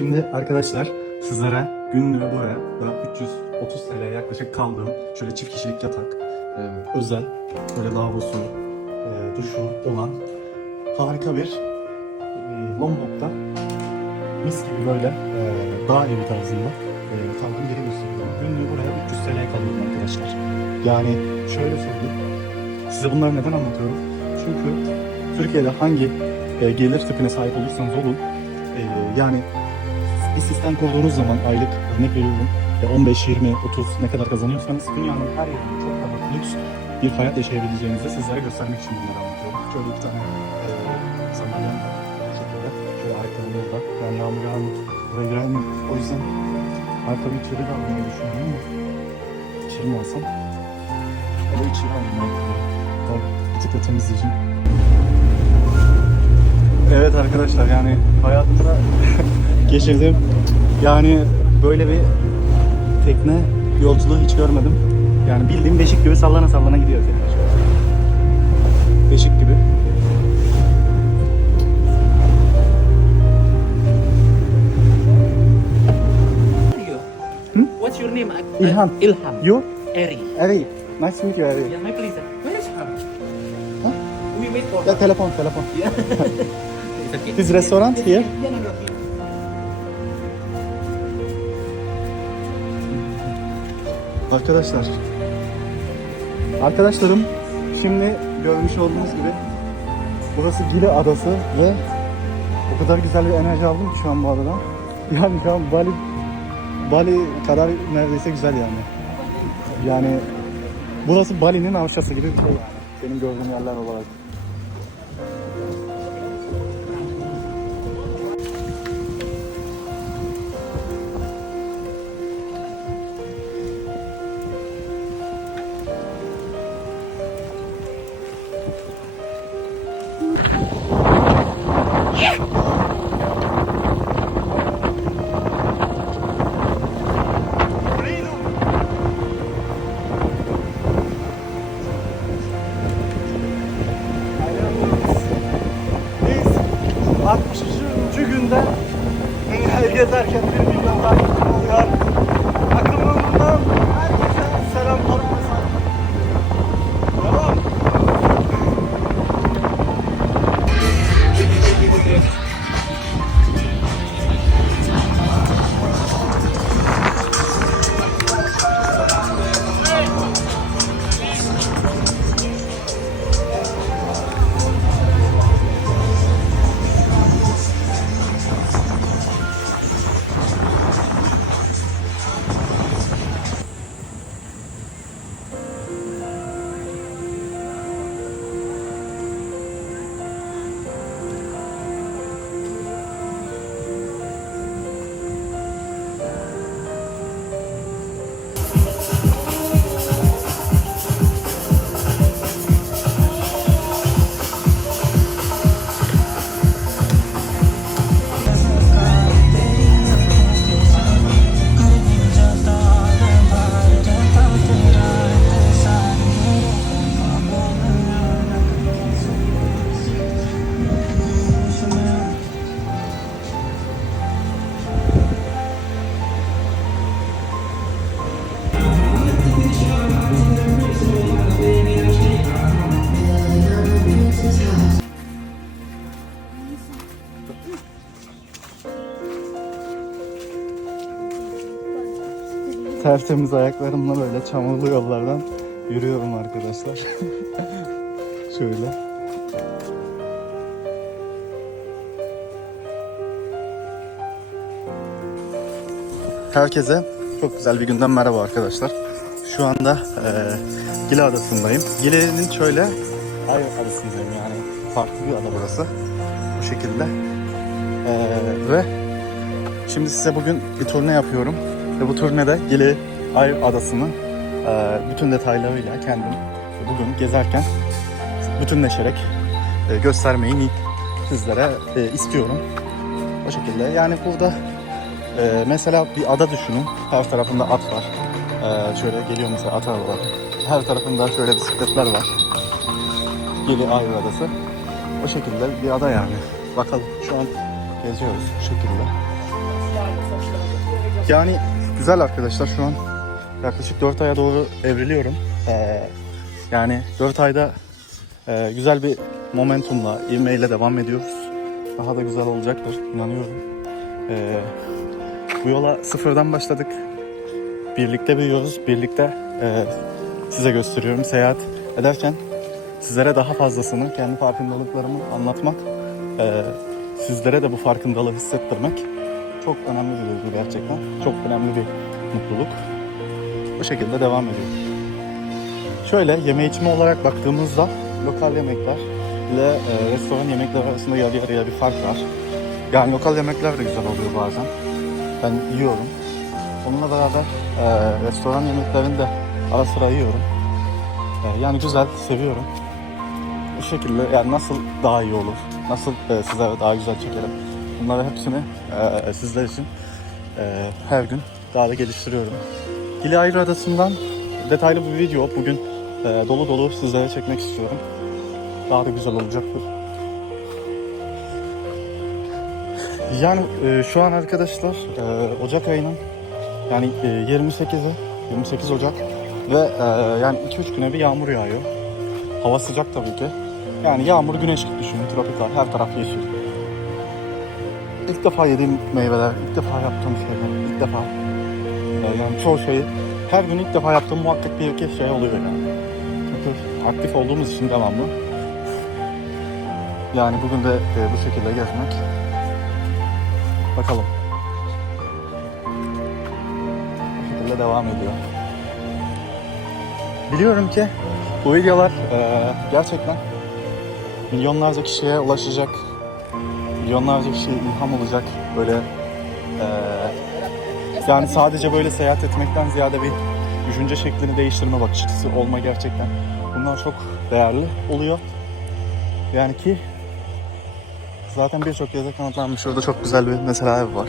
Şimdi arkadaşlar sizlere günlüğü buraya da 330 TL'ye yaklaşık kaldığım şöyle çift kişilik yatak, e, özel, böyle lavabosu, e, duşu olan harika bir e, Lombok'ta mis gibi böyle e, dağ evi tarzında e, kaldığım yeri gösteriyorum. Günlüğü buraya 300 TL'ye kalıyorum arkadaşlar. Yani şöyle söyleyeyim. Size bunları neden anlatıyorum? Çünkü Türkiye'de hangi e, gelir tipine sahip olursanız olun e, yani bir sistem kurduğunuz zaman aylık örnek veriyorum e, 15, 20, 30 ne kadar kazanıyorsanız dünyanın her yerinde çok daha lüks bir hayat yaşayabileceğinizi sizlere göstermek için bunları anlatıyorum. Şöyle iki tane e, var. Bu şekilde. Şöyle arkamda Ben yağmur yağmur buraya giremem. O yüzden arka bir türlü de almayı düşünüyorum ama içeri mi alsam? Da içeri almayı Tabii bir tık da temizleyeceğim. Evet arkadaşlar yani hayatımda geçirdim. Yani böyle bir tekne yolculuğu hiç görmedim. Yani bildiğim beşik gibi sallana sallana gidiyor tekne. şöyle. Beşik gibi. Hmm? What's your name? Ilham. Ilham. You? Eri. Eri. Nice to meet you Eri. Yeah, my please. Where is Ham? Huh? We wait for Ya telefon telefon. Yeah. This restaurant here. Arkadaşlar. Arkadaşlarım şimdi görmüş olduğunuz gibi burası Gili Adası ve o kadar güzel bir enerji aldım ki şu an bu adadan. Yani şu an Bali Bali kadar neredeyse güzel yani. Yani burası Bali'nin Avşası gibi bir şey yani. Benim gördüğüm yerler olarak. Tertemiz ayaklarımla böyle çamurlu yollardan yürüyorum arkadaşlar. Şöyle. Herkese çok güzel bir günden merhaba arkadaşlar. Şu anda eee Gili Adası'ndayım. Gili'nin şöyle Ay Adası'ndayım yani farklı bir ada burası. Bu şekilde. Eee, ve şimdi size bugün bir turne yapıyorum. Ve bu turnede Gili Ay Adası'nı eee, bütün detaylarıyla kendim bugün gezerken bütünleşerek eee, göstermeyi sizlere eee, istiyorum. O şekilde. Yani burada mesela bir ada düşünün. Her tarafında at var. Şöyle geliyor mesela at arabaları. Her tarafında şöyle bisikletler var. Gili Ay Adası. O şekilde bir ada yani. Bakalım şu an geziyoruz bu şekilde. Yani güzel arkadaşlar şu an yaklaşık 4 aya doğru evriliyorum. Ee, yani 4 ayda e, güzel bir momentumla, ivmeyle devam ediyoruz. Daha da güzel olacaktır inanıyorum. Ee, bu yola sıfırdan başladık. Birlikte büyüyoruz. Birlikte e, size gösteriyorum. Seyahat ederken sizlere daha fazlasını, kendi farkındalıklarımı anlatmak, e, sizlere de bu farkındalığı hissettirmek çok önemli bir duygu gerçekten. Çok önemli bir mutluluk. Bu şekilde devam ediyor. Şöyle yeme içme olarak baktığımızda lokal yemekler ile e, restoran yemekleri arasında yarı yarıya bir fark var. Yani lokal yemekler de güzel oluyor bazen. Ben yiyorum. Onunla beraber e, restoran yemeklerini de ara sıra yiyorum. E, yani güzel, seviyorum. Bu şekilde yani nasıl daha iyi olur, nasıl e, sizlere daha güzel çekerim. Bunları hepsini e, sizler için e, her gün daha da geliştiriyorum. Gili Adası'ndan detaylı bir video bugün e, dolu dolu sizlere çekmek istiyorum. Daha da güzel olacaktır. Yani e, şu an arkadaşlar e, Ocak ayının yani e, 28'i 28 Ocak ve e, yani 2-3 güne bir yağmur yağıyor. Hava sıcak tabii ki. Yani yağmur güneş gibi düşünün tropikal her taraf yeşil. İlk defa yediğim meyveler, ilk defa yaptığım şeyler, ilk defa e, yani çoğu şeyi her gün ilk defa yaptığım muhakkak bir iki şey oluyor yani. Çünkü aktif olduğumuz için devamlı. Yani bugün de e, bu şekilde gezmek. Bakalım. Bu şekilde devam ediyor. Biliyorum ki bu videolar e, gerçekten milyonlarca kişiye ulaşacak. Milyonlarca kişiye ilham olacak. Böyle e, yani sadece böyle seyahat etmekten ziyade bir düşünce şeklini değiştirme bakış açısı olma gerçekten. Bunlar çok değerli oluyor. Yani ki zaten birçok yerde kanıtlanmış. Orada çok güzel bir mesela ev var.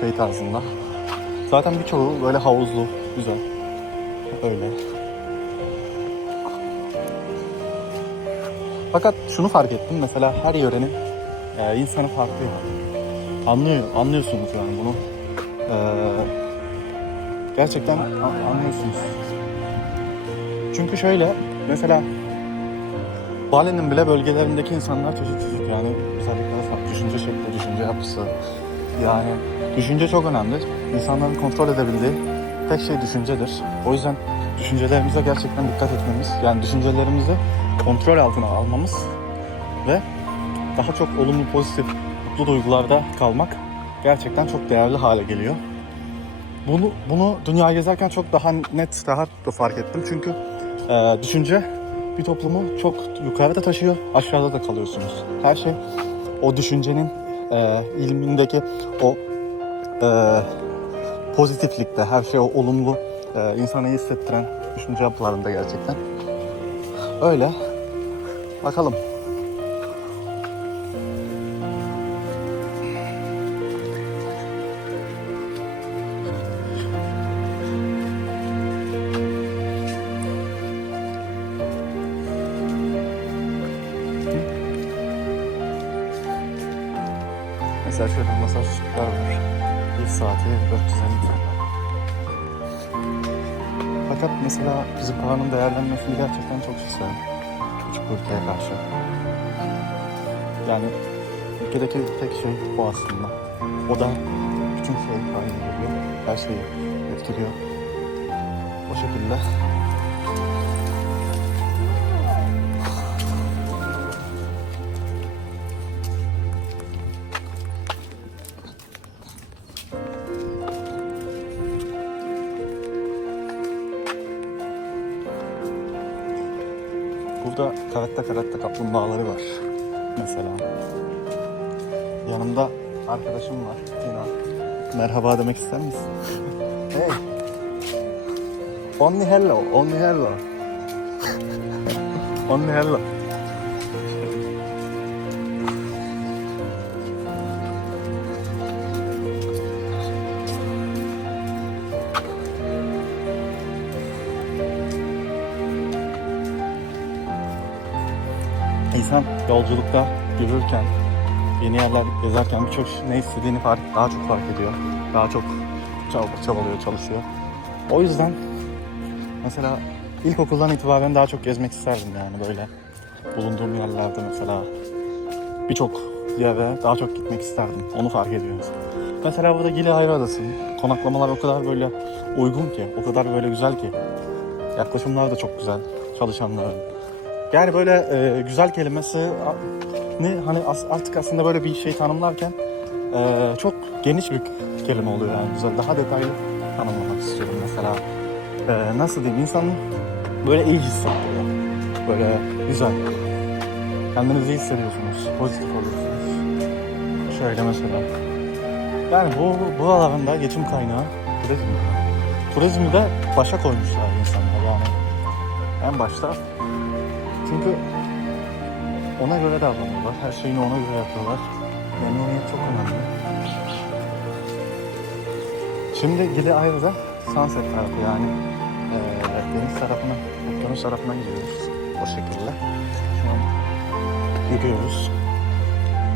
Şey tarzında. Zaten birçoğu böyle havuzlu, güzel. Öyle. Fakat şunu fark ettim mesela her yörenin e, insanı farklı. Anlıyor, anlıyorsunuz yani bunu. Ee, gerçekten a- anlıyorsunuz. Çünkü şöyle mesela Bali'nin bile bölgelerindeki insanlar çocuk çocuk yani özellikle düşünce şekli, düşünce yapısı. Yani düşünce çok önemli. İnsanların kontrol edebildiği tek şey düşüncedir. O yüzden düşüncelerimize gerçekten dikkat etmemiz, yani düşüncelerimizi kontrol altına almamız ve daha çok olumlu, pozitif, mutlu duygularda kalmak gerçekten çok değerli hale geliyor. Bunu bunu dünya gezerken çok daha net, daha da fark ettim. Çünkü e, düşünce bir toplumu çok yukarıda taşıyor, aşağıda da kalıyorsunuz. Her şey o düşüncenin e, ilmindeki o e, pozitiflikte, her şey o olumlu e, insanı iyi hissettiren düşünce yapılarında gerçekten. Öyle. Bakalım. Mesela şöyle masajcıklar var. Bir saati 450 TL. Fakat mesela bizim paranın değerlenmesini gerçekten çok isterim. Bir ülkeye karşı. Yani ülkedeki tek şey bu aslında. O da bütün şey haline geliyor. Her şeyi etkiliyor. O şekilde. Burada karetta karetta kaplumbağaları var. Mesela. Yanımda arkadaşım var. Tina. Merhaba demek ister misin? hey. Only hello, only hello. only hello. İnsan yolculukta yürürken yeni yerler gezerken birçok şey- ne istediğini fark, daha çok fark ediyor. Daha çok çab- çabalıyor, çalışıyor. O yüzden mesela ilkokuldan itibaren daha çok gezmek isterdim yani böyle. Bulunduğum yerlerde mesela birçok yere daha çok gitmek isterdim. Onu fark ediyoruz. Mesela burada Gili Ayrı Adası. Konaklamalar o kadar böyle uygun ki, o kadar böyle güzel ki. Yaklaşımlar da çok güzel çalışanların. Yani böyle e, güzel kelimesi ne hani as- artık aslında böyle bir şey tanımlarken e, çok geniş bir kelime oluyor yani güzel. Daha detaylı tanımlamak istiyorum mesela. E, nasıl diyeyim insanın böyle iyi hissettiriyor. Böyle güzel. Kendinizi iyi hissediyorsunuz. Pozitif oluyorsunuz. Şöyle mesela. Yani bu bu alanında geçim kaynağı turizm. Turizmi de başa koymuşlar insanlar yani. En başta çünkü ona göre davranıyorlar. Her şeyini ona göre yapıyorlar. Memnuniyet çok önemli. Şimdi Gili Ayrı'da sunset tarafı yani eee deniz tarafına, okyanus tarafına gidiyoruz. O şekilde. Şu an gidiyoruz.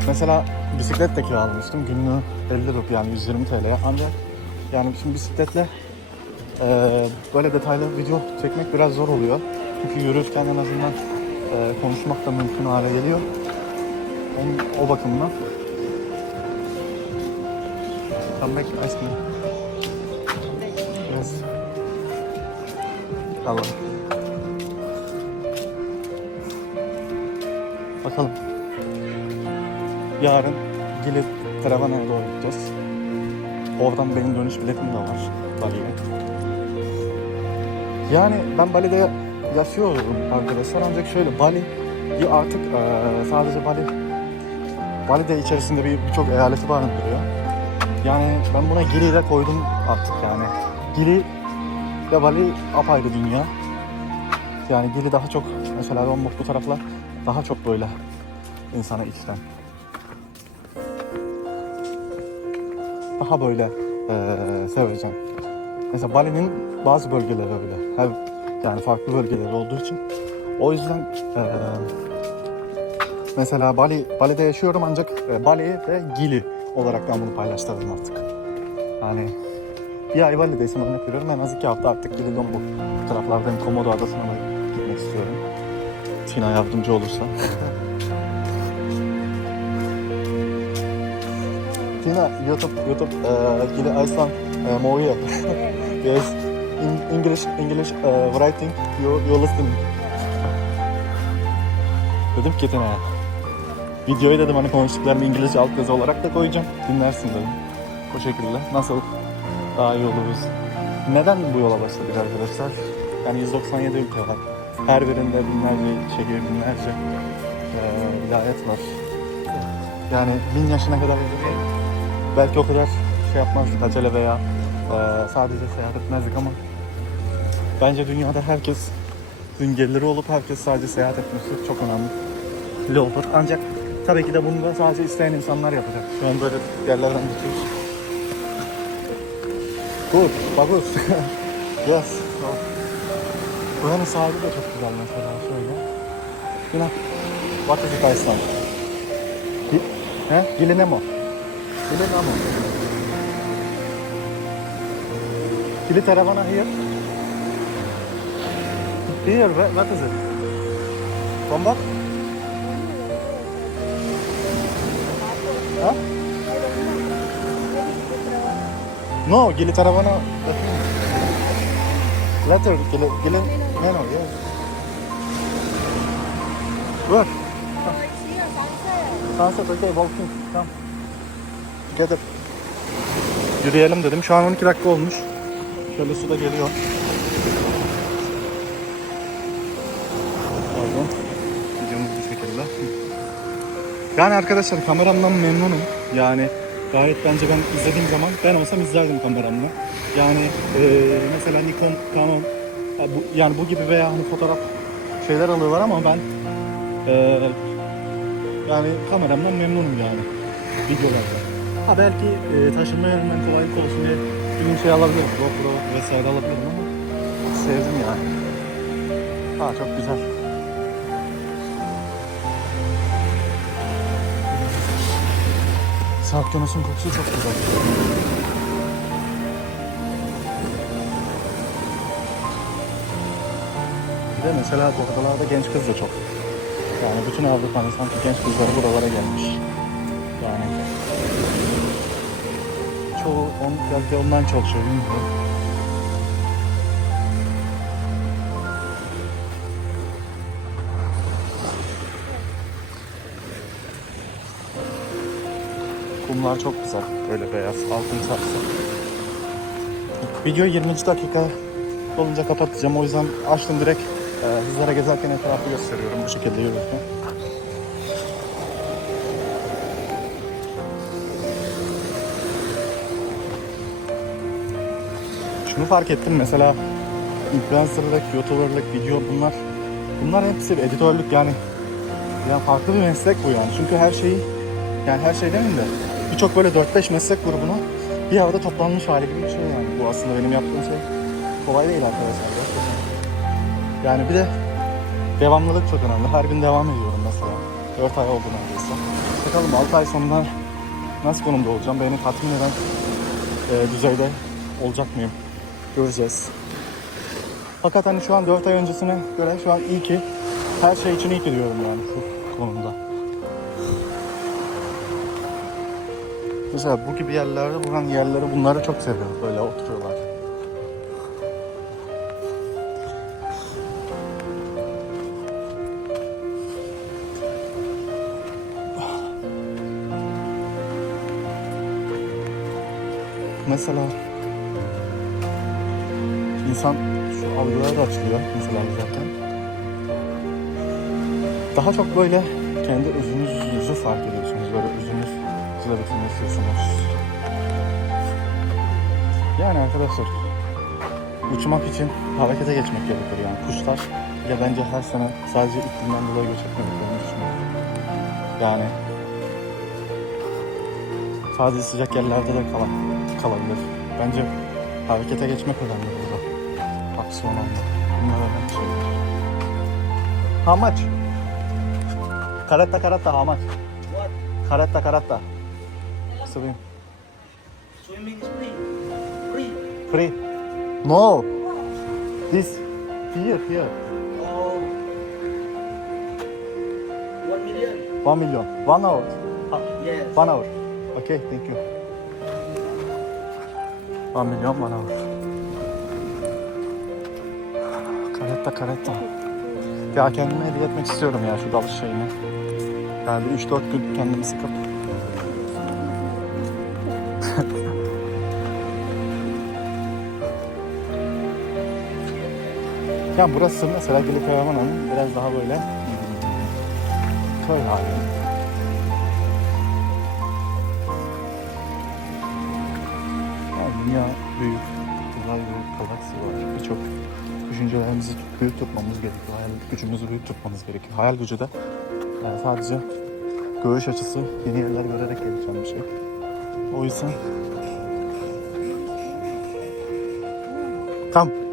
Mesela bisiklet de kiralamıştım. Günlüğü 50 rupi yani 120 TL'ye. Ancak yani şimdi bisikletle eee, böyle detaylı video çekmek biraz zor oluyor. Çünkü yürürken en azından eee, konuşmak da mümkün hale geliyor. Onun, o bakımdan. Come back, ice cream. Yes. Tamam. Bakalım. Yarın Gilit Karavan'a doğru gideceğiz. Oradan benim dönüş biletim de var Bali'ye. Yani ben Bali'de yaşıyorum arkadaşlar ancak şöyle Bali artık sadece Bali Bali'de içerisinde bir birçok eyaleti barındırıyor. Yani ben buna Gili'yi de koydum artık yani. Gili ve Bali apayrı dünya. Yani Gili daha çok mesela Lombok bu taraflar daha çok böyle insana içten. Daha böyle eee seveceğim. Mesela Bali'nin bazı bölgeleri öyle. Her, yani farklı bölgeleri olduğu için. O yüzden eee, mesela Bali, Bali'de yaşıyorum ancak e, Bali ve Gili olarak ben bunu paylaştırdım artık. Yani bir ay Bali'deysem örnek veriyorum en az iki hafta artık Gili Lombok bu taraflardayım. Komodo Adası'na da gitmek istiyorum. Tina yardımcı olursa. Tina, YouTube, YouTube, uh, Gili Iceland, uh, Moria. yes, in English, English uh, writing, you, you listening. Dedim ki Tina, videoyu dedim hani konuştuklarımı İngilizce altyazı olarak da koyacağım. Dinlersin dedim. O şekilde. Nasıl daha iyi oluruz. Neden bu yola başladık arkadaşlar? Yani 197 ülke var. Her birinde binlerce şehir, binlerce eee vilayet var. Yani bin yaşına kadar. Belki o kadar şey yapmazdık acele veya eee, sadece seyahat etmezdik ama bence dünyada herkes geliri olup herkes sadece seyahat etmesi çok önemli olur. Ancak tabii ki de bunu da sadece isteyen insanlar yapacak. Şu an böyle yerlerden geçiyoruz. Good, bagus. yes. Buranın sahibi de çok güzel mesela şöyle. Yine What is it Iceland? Gi He? Gilinemo. Gilinemo. Gili Taravana here. Here, where- what is it? Huh? No, Gili Taravana. Letter, Gili, Gili, Meno, yes. Where? Sunset, okay, walking. Come. Together. Yürüyelim dedim. Şu an 12 dakika olmuş. Şöyle su da geliyor. Yani arkadaşlar kameramdan memnunum. Yani gayet bence ben izlediğim zaman ben olsam izlerdim kameramla. Yani eee, mesela Nikon, Canon ha bu, yani bu gibi veya hani fotoğraf şeyler alıyorlar ama ben eee, yani kameramdan memnunum yani videolarda. Ha belki eee taşınma yönünden kolaylık olsun diye bir şey alabilirim. GoPro vesaire alabilirim ama sevdim yani. Ha çok güzel. Okyanusun kokusu çok güzel. Bir de mesela bu adalarda genç kız da çok. Yani bütün Avrupa'nın sanki genç kızları buralara gelmiş. Yani çoğu on, belki ondan çalışıyor bilmiyorum. Kumlar çok güzel. Böyle beyaz, altın sarısı. Video 20. dakika olunca kapatacağım. O yüzden açtım direkt e, hızlara gezerken etrafı gösteriyorum bu şekilde yürürken. Şunu fark ettim mesela influencerlık, youtuberlık, video bunlar bunlar hepsi editörlük yani yani farklı bir meslek bu yani. Çünkü her şeyi yani her şey demeyeyim de birçok böyle 4-5 meslek grubunu bir arada toplanmış hali gibi bir şey yani. Bu aslında benim yaptığım şey kolay değil arkadaşlar. Yani bir de devamlılık çok önemli. Her gün devam ediyorum mesela. 4 ay oldu neredeyse. Bakalım 6 ay sonunda nasıl konumda olacağım? Beni tatmin eden e, düzeyde olacak mıyım? Göreceğiz. Fakat hani şu an 4 ay öncesine göre şu an iyi ki her şey için iyi ki diyorum yani şu konumda. Mesela bu gibi yerlerde buranın yerleri bunları çok seviyorum. Böyle oturuyorlar. Mesela insan şu algılar da açılıyor mesela zaten. Daha çok böyle kendi özünüzü fark ediyorsunuz. Böyle bitirmek istiyorsunuz. Yani arkadaşlar uçmak için harekete geçmek gerekir yani. Kuşlar ya bence her sene sadece iklimden dolayı göç etmediklerini düşünüyorum. Yani sadece sıcak yerlerde de kalan, kalabilir. Bence harekete geçmek önemli burada. Aksiyon almak. Bunlar önemli şeyler. How much? Karetta karetta how much? What? Karetta karetta. Swim. Swimming is free. Free. Free. No. This. Here, here. Oh. One million. One million. One hour. Yes. One hour. Okay, thank you. One million, one hour. Karetta karetta. Ya kendime hediye etmek istiyorum ya şu dalış şeyini. Yani bir 3-4 gün kendimi sıkıp. Ya burası mesela Gülükayaman'ın biraz daha böyle köy hali. Yani dünya büyük, uzay büyük, galaksi var. Birçok düşüncelerimizi büyük tutmamız gerekiyor. Hayal gücümüzü büyük tutmamız gerekiyor. Hayal gücü de yani sadece görüş açısı, yeni yerler görerek gelişen bir şey. O yüzden Tam.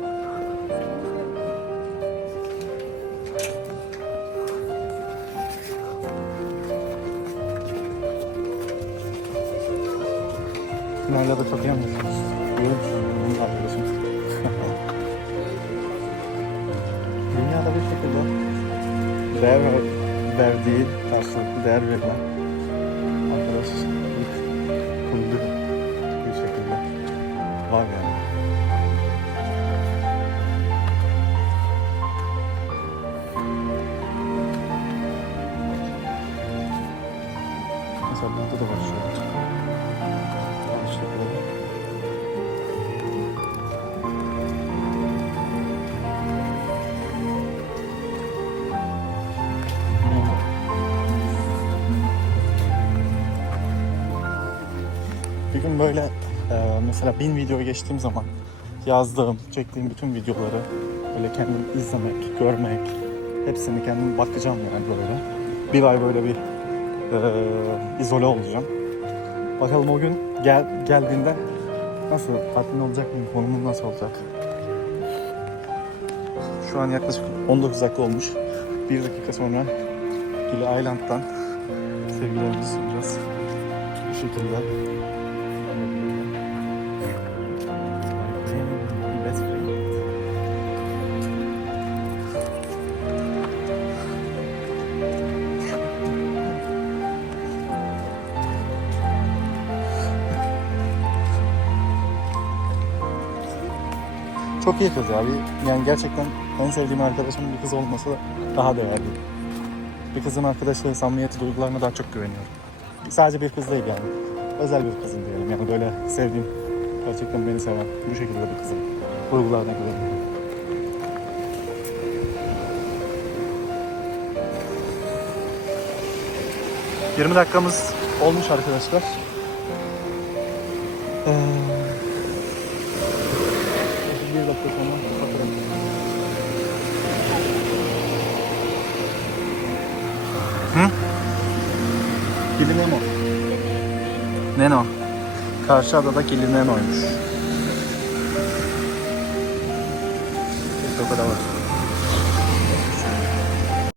Finalde de çok yalnızsınız. Görüyor musunuz? Benim arkadaşım. Dünyada bir şekilde değer ver- verdiği karşılıklı değer verilen arkadaşlık kulübü bir şekilde var yani. Mesela burada da var şu an. Böyle e, mesela bin video geçtiğim zaman yazdığım, çektiğim bütün videoları böyle kendim izlemek, görmek, hepsini kendim bakacağım yani böyle. Bir ay böyle bir e, izole olacağım. Bakalım o gün gel, geldiğinde nasıl tatmin olacak mıyım, konumum nasıl olacak? Şu an yaklaşık 19 dakika olmuş. Bir dakika sonra Gili Island'dan sevgilerimizi sunacağız. Bu şekilde. Çok iyi kız abi. Yani gerçekten en sevdiğim arkadaşımın bir kız olması daha değerli. Bir kızın arkadaşı, samimiyeti, duygularına daha çok güveniyorum. Sadece bir kız değil yani. Özel bir kızım diyelim. Yani böyle sevdiğim, gerçekten beni seven, bu şekilde bir kızım. Duygularına güveniyorum. ...20 dakikamız olmuş arkadaşlar. Ee, Karşı adada Gili Nemo'ymuş.